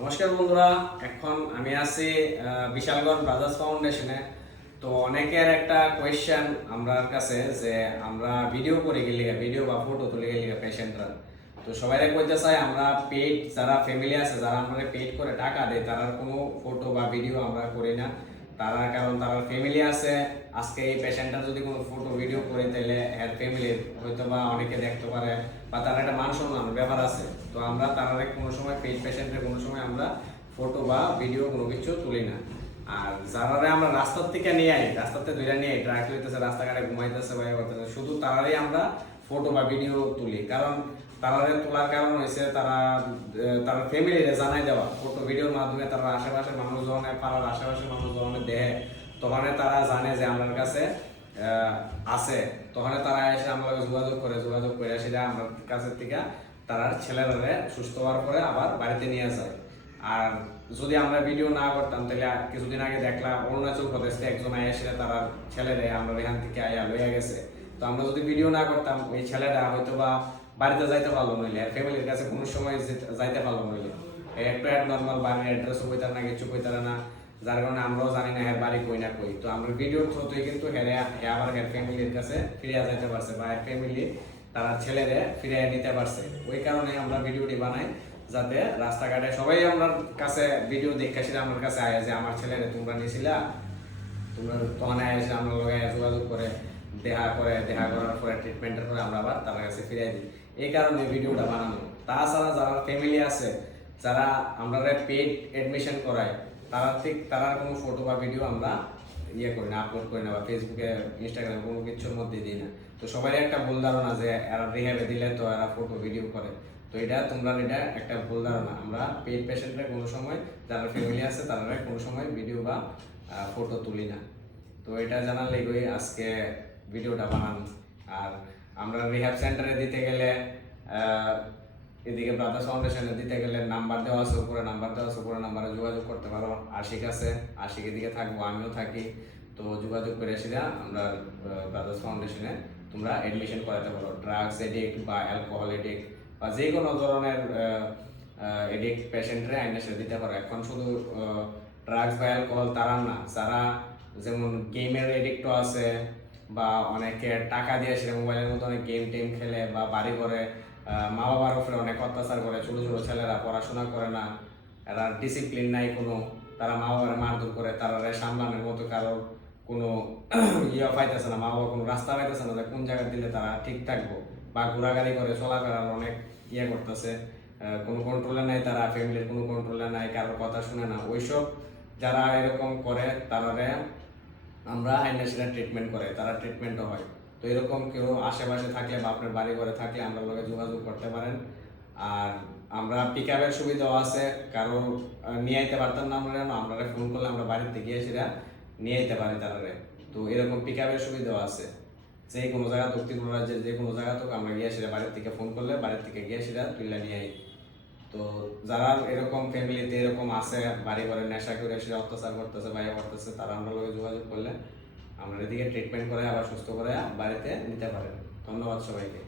নমস্কার বন্ধুরা, এখন আমি আছি বিশালগড় ব্রাদার্স ফাউন্ডেশনে। তো অনেকের একটা কোয়েশ্চেন আমার কাছে যে আমরা ভিডিও করে গেলে ভিডিও বা ফটো তুলে গেলে পেশেন্টরা, তো সবাই কইতে চাই আমরা পেইড যারা ফ্যামিলি আছে যারা আমরা পেইড করে টাকা দেয় তারা কোনো ফটো বা ভিডিও আমরা করি না। তারা কারণ তারা ফ্যামিলি আছে, আজকে এই পেশেন্টটা যদি কোনো ফটো ভিডিও করে তাহলে এর ফ্যামিলির হয়তো বা অনেকে দেখতে পারে বা তার একটা মান সম্মান ব্যাপার আছে। তো আমরা তারা কোনো সময় পেইড পেশেন্টের কোনো সময় আমরা ফটো বা ভিডিও কোনো কিছু তুলি না। আর যারা আমরা রাস্তার থেকে নিয়ে আই, রাস্তাতে ধরে নিয়ে আই, ট্রাক লইতেছে, রাস্তাঘাটে ঘুমাইতেছে বা করতেছে, শুধু তারারই আমরা ফটো বা ভিডিও তুলি। কারণ তারারে তোলার কারণ হয়েছে তারা ফ্যামিলিরে জানাই দেওয়া, ফটো ভিডিওর মাধ্যমে তারা আশেপাশের মানুষজনের, পাড়ার আশেপাশের মানুষজনের দেহে, তখন তারা জানে যে আমার কাছে আছে। তখন তারা এসে আমরা যোগাযোগ করে সেটা আমার কাছের থেকে তারা ছেলেরা সুস্থ হওয়ার পরে আবার বাড়িতে নিয়ে যায়। আর যদি আমরা ভিডিও না করতাম তাহলে কিছুদিন আগে দেখলাম অরুণাচল প্রদেশে একজন এসে তারা ছেলেরে আমরা এখান থেকে আয়া লইয়া গেছে। তো আমরা যদি ভিডিও না করতাম ওই ছেলেটা হয়তো বা বাড়িতে যাইতে পারলো নইলে, ফ্যামিলির কাছে কোনো সময় যাইতে পারলো নইলে, একটু নর্মাল বাড়ির অ্যাড্রেসও কইতার না, কিছু কইতার না, যার কারণে আমরাও জানি না এর বাড়ি কই না কই। তো আমরা ভিডিওর থ্রুতেই কিন্তু আবার এর ফ্যামিলির কাছে ফিরে যাইতে পারছে বা এর ফ্যামিলি তারা ছেলেরে ফিরে নিতে পারছে। ওই কারণে আমরা ভিডিওটি বানাই, যাতে রাস্তাঘাটে সবাই আমার কাছে ভিডিও দেখে সেটা আমার কাছে আয় যে আমার ছেলেরে তোমরা নিয়েছিলা, তোমরা তখন এসে আমরা লগে যোগাযোগ করে দেখা করার পরে ট্রিটমেন্টের পরে আমরা আবার তার কাছে ফিরিয়ে দিই। এই কারণে ভিডিওটা বানানো। তাছাড়া যারা ফ্যামিলি আছে যারা আমরা পেড অ্যাডমিশন করায়, তারা কোনো ফটো বা ভিডিও আমরা করি না, আপলোড করি না বা ফেসবুকে ইনস্টাগ্রামে কোনো কিছুর মধ্যে দিই না। তো সবাই একটা ভুল ধারণা যে এরা রিহ্যাবে দিলে তো এরা ফটো ভিডিও করে। তো এটা একটা ভুল ধারণা। আমরা পেইড পেশেন্টের কোনো সময় যারা ফ্যামিলি আছে তারা কোনো সময় ভিডিও বা ফটো তুলি না। তো এটা জানার লেগেই আজকে ভিডিওটা বানানো। আর আমরা রিহ্যাব সেন্টারে দিতে গেলে এদিকে ব্রাদার্স ফাউন্ডেশনে দিতে গেলে নাম্বার দেওয়া আছে, উপরে নাম্বারে যোগাযোগ করতে পারো। আশিক আছে, আশিকের দিকে থাকবো, আমিও থাকি। তো যোগাযোগ করে সেটা আমরা ব্রাদার্স ফাউন্ডেশনে তোমরা অ্যাডমিশন করাতে পারো। ড্রাগস এডিক্ট বা অ্যালকোহল এডিক্ট বা যে কোনো ধরনের এডিক্ট পেশেন্টরে আইনে সে দিতে পারো। এখন শুধু ড্রাগস বা অ্যালকোহল তারা না, যারা যেমন গেমের এডিক্টও আছে বা অনেকে টাকা দিয়ে সে মোবাইলের মতো অনেক গেম টেম খেলে বা বাড়ি করে মা বাবার উপরে অনেক অত্যাচার করে। ছোটো ছোটো ছেলেরা পড়াশোনা করে না, এরা ডিসিপ্লিন নাই কোনো, তারা মা বাবার মারধর করে, তারা সামলানোর মতো কারোর কোনো পাইতেছে না, মা বাবা কোনো রাস্তা পাইতেছে না যে কোন জায়গায় দিলে তারা ঠিক থাকবো, বা ঘোরাঘুরি করে চলাফেরার অনেক করতেছে, কোনো কন্ট্রোলে নাই, তারা ফ্যামিলির কোনো কন্ট্রোলে নাই, কারোর কথা শুনে না। ওইসব যারা এরকম করে তারা আমরা আইনে সেটা ট্রিটমেন্ট করে, তারা ট্রিটমেন্টও হয়। তো এরকম কেউ আশেপাশে থাকলে বা আপনার বাড়ি ঘরে থাকলে আমরা লোকে যোগাযোগ করতে পারেন। আর আমরা পিক আপের সুবিধাও আছে, কারো নিয়ে আইতে পারতাম না আমরা ফোন করলে আমরা বাড়িতে গিয়ে সেটা নিয়ে আইতে পারি তারারে। তো এরকম পিক আপের সুবিধাও আছে, যে কোনো জায়গা ত্রিপুরা রাজ্যের যে কোনো জায়গা থেকে আমরা গিয়ে সেটা বাড়ির থেকে ফোন করলে বাড়ির থেকে গিয়ে সেটা তুলে নিয়ে আই। তো যারা এরকম ফ্যামিলিতে এরকম আছে, বাড়ি ঘরে নেশা করে সেটা অত্যাচার করতেছে বা করতেছে, তারা আমরা লোকে যোগাযোগ করলে আমরা এদিকে ট্রিটমেন্ট করে আবার সুস্থ করে বাড়িতে নিতে পারেন। ধন্যবাদ সবাইকে।